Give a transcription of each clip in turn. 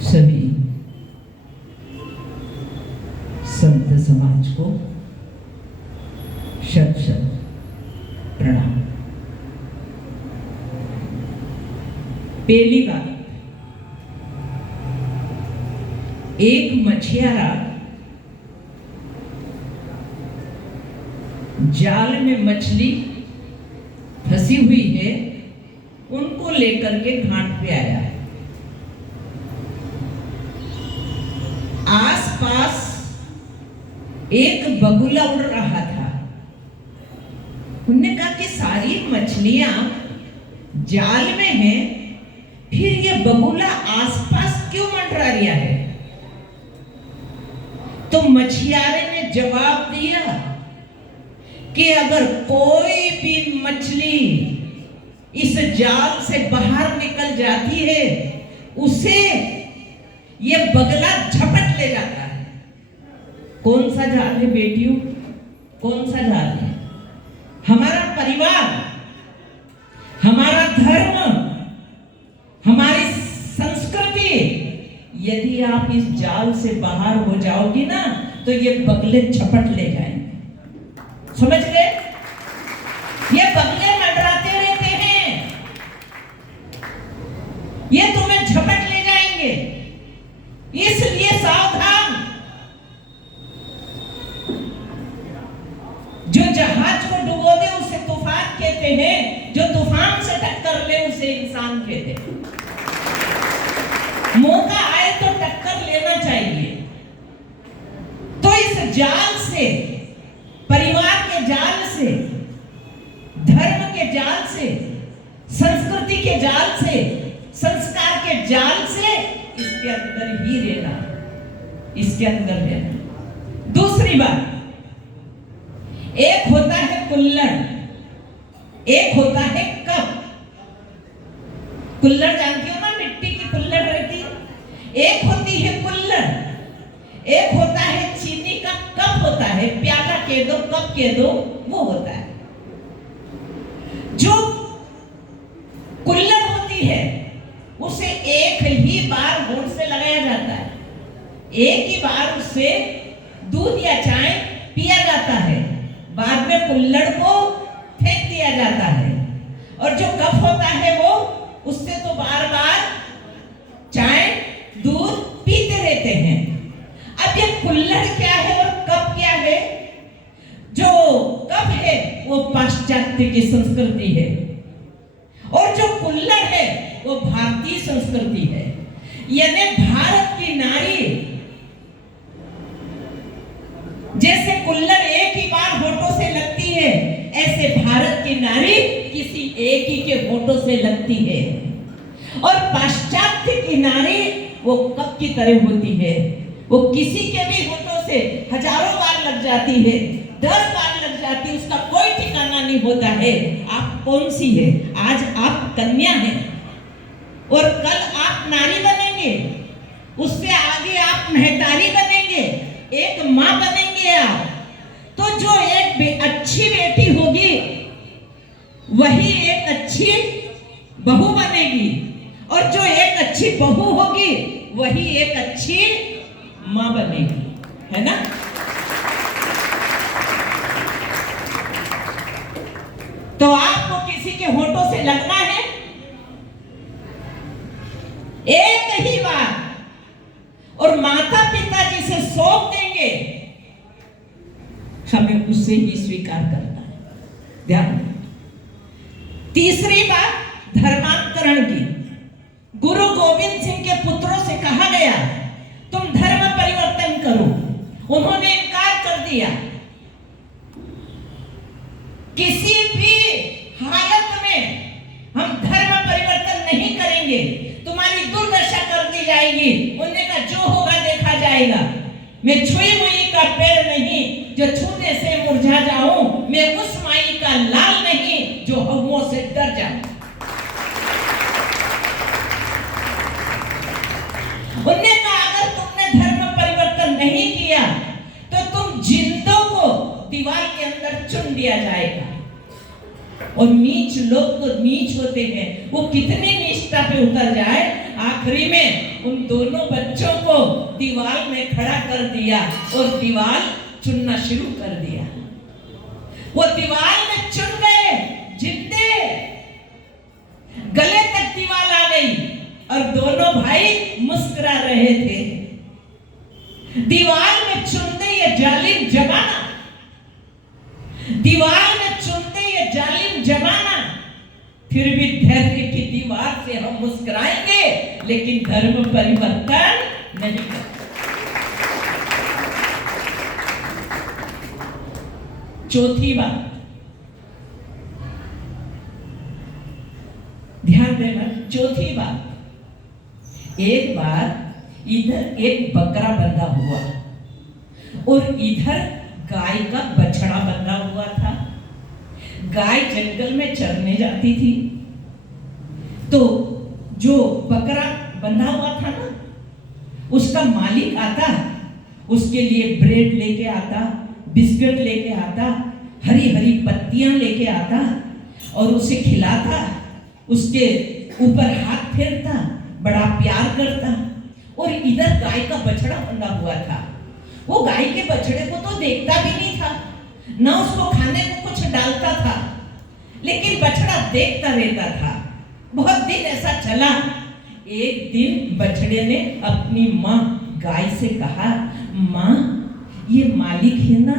सभी संत समाज को शत शत प्रणाम। पहली बात, एक मछियारा जाल में मछली फंसी हुई है, उनको लेकर के घाट पे आया है। आसपास एक बगुला उड़ रहा था। उन्होंने कहा कि सारी मछलियां जाल में हैं, फिर ये बगुला आसपास क्यों मंडरा रहा है? तो मछियारे ने जवाब दिया कि अगर कोई भी मछली इस जाल से बाहर निकल जाती है, उसे ये बगला झपट ले जाता है। कौन सा जाल है बेटियों? कौन सा जाल है? हमारा परिवार, हमारा धर्म, हमारी संस्कृति। यदि आप इस जाल से बाहर हो जाओगी ना, तो ये बगले झपट ले जाएंगे। समझ गए? ये बगले मंडराते रहते हैं, ये तुम्हें झपट ले जाएंगे, इसलिए सावधान। जो जहाज को डुबो दे उसे तूफान कहते हैं, जो तूफान से टक्कर ले उसे इंसान कहते हैं। मौका आए तो टक्कर लेना चाहिए। तो इस जाल से, परिवार के जाल से, धर्म के जाल से, संस्कृति के जाल से, संस्कार के जाल से इसके अंदर ही रहना, इसके अंदर रहना। दूसरी बात, एक होता है कुल्हड़, एक होता है कप। कुल्हड़ जानती हो ना, मिट्टी की कुल्हड़ रहती है। एक होती है कुल्हड़, एक होता है चीनी का कप होता है, प्याला कह दो, कप कह दो, वो होता है। जो कुल्हड़ होती है उसे एक ही बार होंठ से लगाया जाता है, एक ही बार उससे दूध या चाय पिया जाता है, बाद में कुल्हड़ को फेंक दिया जाता है। और जो कप होता है वो, उससे तो बार बार चाय दूध पीते रहते हैं। अब ये कुल्हड़ क्या है और कप क्या है? जो कप है वो पाश्चात्य की संस्कृति है, और जो कुल्हड़ है वो भारतीय संस्कृति है। यानी भारत की नारी, जैसे कुल्हड़ एक ही बार होठों से लगती है, ऐसे भारत की नारी किसी एक ही के होठों से लगती है। और पाश्चात्य की नारी वो कप की तरह होती है, वो किसी के भी होठों से हजारों बार लग जाती है, 10 बार लग जाती है, उसका कोई ठिकाना नहीं होता है। आप कौन सी है? आज आप कन्या हैं और कल आप नारी बनेंगे, उससे आगे आप महतारी बनेंगे, एक माँ बनेंगे आप। तो जो एक अच्छी बेटी होगी वही एक अच्छी बहू बनेगी, और जो एक अच्छी बहू होगी वही एक अच्छी माँ बनेगी, है ना? तो आपको किसी के होठों से लगना है एक ही बार, और माता पिता जिसे सौंप देंगे हमें उससे ही स्वीकार करना है। ध्यान। तीसरी बात, धर्मांतरण की। गुरु गोविंद सिंह के पुत्रों से कहा गया तुम धर्म परिवर्तन करो, उन्होंने इनकार कर दिया। किसी भी हालत में हम धर्म परिवर्तन नहीं करेंगे, तुम्हारी दुर्दशा कर दी जाएगी। उन्होंने कहा जो होगा देखा जाएगा। मैं छुई हुई का पेड़ नहीं जो छूने से मुरझा जाऊं, मैं उस माई का लाल नहीं जो हवों से डर जाऊं। उन्होंने कहा अगर तुमने धर्म परिवर्तन नहीं किया तो तुम जिंदों को दीवार के अंदर चुन दिया जाएगा। और नीच लोग तो नीच होते हैं, वो कितनी निष्ठा पे उतर जाए, आखिर आखिरी में उन दोनों बच्चों को दीवार में खड़ा कर दिया और दीवार चुनना शुरू कर दिया। वो दीवार में चुन गए, जिंदे गले तक दीवार आ गई और दोनों भाई मुस्कुरा रहे थे। दीवार में चुनते ये जालिम जमाना, दीवार में चुनते ये जालिम जमाना, फिर भी धैर्य की दीवार से हम मुस्कुराएंगे, लेकिन धर्म परिवर्तन नहीं करेंगे। चौथी बात, ध्यान देना, चौथी बात, एक बार इधर एक बकरा बंधा हुआ और इधर गाय का बछड़ा बंधा हुआ था। गाय जंगल में चरने जाती थी, तो जो बकरा बंधा हुआ था ना, उसका मालिक आता, उसके लिए ब्रेड लेके आता, बिस्किट लेके आता, हरी हरी पत्तियां लेके आता और उसे खिलाता, उसके ऊपर हाथ फेरता, बड़ा प्यार करता। और इधर गाय का बछड़ा बंधा हुआ था। वो गाय के बछड़े को तो देखता भी नहीं था, ना उसको खाने को कुछ डालता था, लेकिन बछड़ा देखता रहता था। बहुत दिन ऐसा चला। एक दिन बछड़े ने अपनी माँ गाय से कहा, माँ ये मालिक है ना,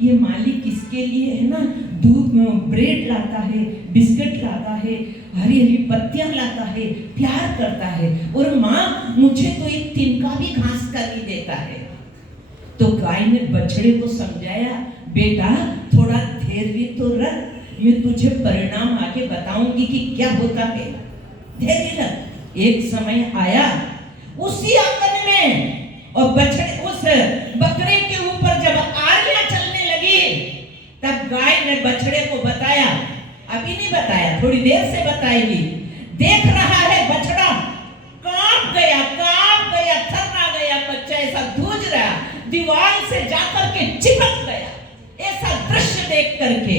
ये मालिक इसके लिए है ना दूध में ब्रेड लाता है, बिस्किट लाता है, हरी हरी पत्तियां लाता है, प्यार करता है, और माँ मुझे तो एक तिनका भी घास का नहीं देता है। तो गाय ने बछड़े को समझाया, बेटा थोड़ा धैर्य तो रख, मैं तुझे परिणाम आके बताऊंगी कि क्या होता है, धैर्य रख। एक समय आया उसी आंगन में, और बछड़े उस बकरे के ऊपर जब आरियां चलने लगी, तब गाय ने बछड़े को बताया, अभी नहीं बताया, थोड़ी देर से बताएगी। देख रहा है बछड़ा कांप गया, थर्रा गया, बच्चा ऐसा धूज रहा, दीवार से जाकर के चिपक गया। ऐसा दृश्य देख करके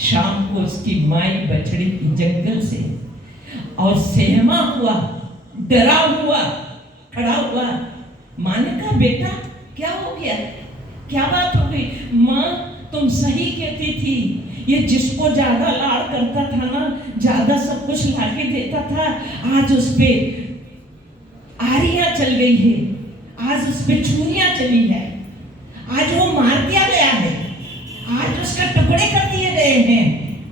शाम को उसकी माई बछड़ी जंगल से और सहमा हुआ, डरा हुआ खड़ा हुआ। माँ ने कहा, बेटा क्या हो गया, क्या बात हो गई? माँ तुम सही कहती थी, ये जिसको ज्यादा लाड़ करता था ना, ज्यादा सब कुछ लाके देता था, आज उस पे आरियां चल गई है, आज उस पे छुरियां चली है, आज वो मार दिया गया है, आज उसके टुकड़े कर दिए गए हैं।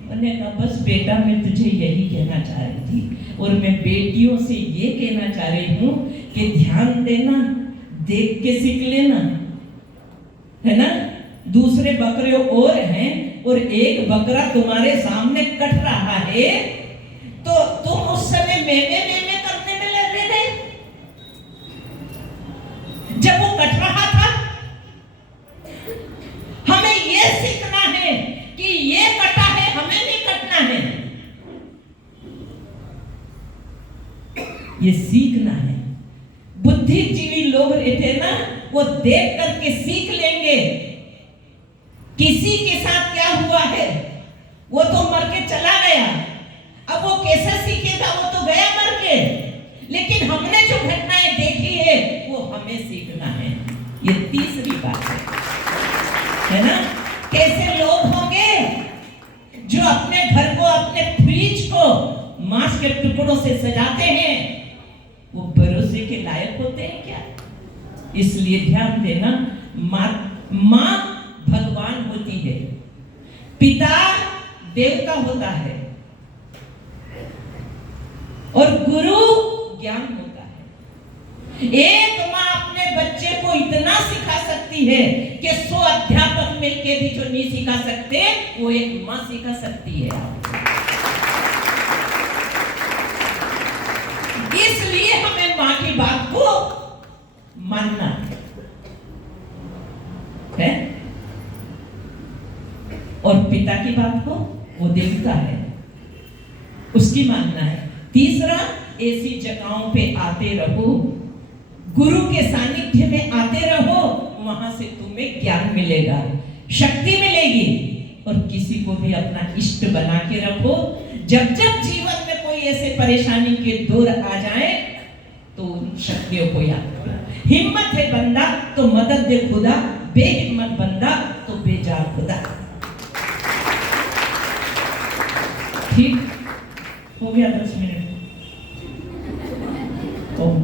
मैंने कहा, बस बेटा मैं तुझे यही कहना चाह रही थी, और मैं बेटियों से ये कहना चाह रही हूँ कि ध्यान देना, देख के सीख लेना, है ना। दूसरे बकरे और हैं और एक बकरा तुम्हारे सामने कट रहा है, तो तुम उस समय मेमे करने में लगे गए। जब वो कट रहा था, हमें ये सीखना है कि ये कटा है, हमें नहीं कटना है, ये सीखना है। बुद्धिजीवी लोग रहते ना, वो देख करके सीख लेंगे। किसी के साथ क्या हुआ है, वो तो मर के चला गया, अब वो कैसे सीखेगा, वो तो गया मर के, लेकिन हमने जो घटनाएं देखी है वो हमें सीखना है। ये तीसरी बात है ना। कैसे लोग होंगे जो अपने घर को, अपने फ्रिज को मांस के टुकड़ों से सजाते हैं, वो भरोसे के लायक होते हैं क्या? इसलिए ध्यान देना, माँ भगवान होती है, पिता देवता होता है, और गुरु ज्ञान होता है। एक माँ अपने बच्चे को इतना सिखा सकती है कि 100 अध्यापक मिलके भी जो नहीं सिखा सकते, वो एक माँ सिखा सकती है। इसलिए हमें माँ की बात को मानना है, और पिता की बात को वो देखता है, उसकी मानना है। तीसरा, ऐसी जगहों पे आते रहो, गुरु के सानिध्य में आते रहो, वहां से तुम्हें ज्ञान मिलेगा, शक्ति मिलेगी, और किसी को भी अपना इष्ट बना के रखो। जब जब जीवन में कोई कोई ऐसे परेशानी के दौर आ जाए तो उन शक्तियों को याद करो। हिम्मत है बंदा तो मदद दे खुदा, बेहिम्मत बंदा तो बेजार खुदा। ठीक हो गया 10 मिनट। ओम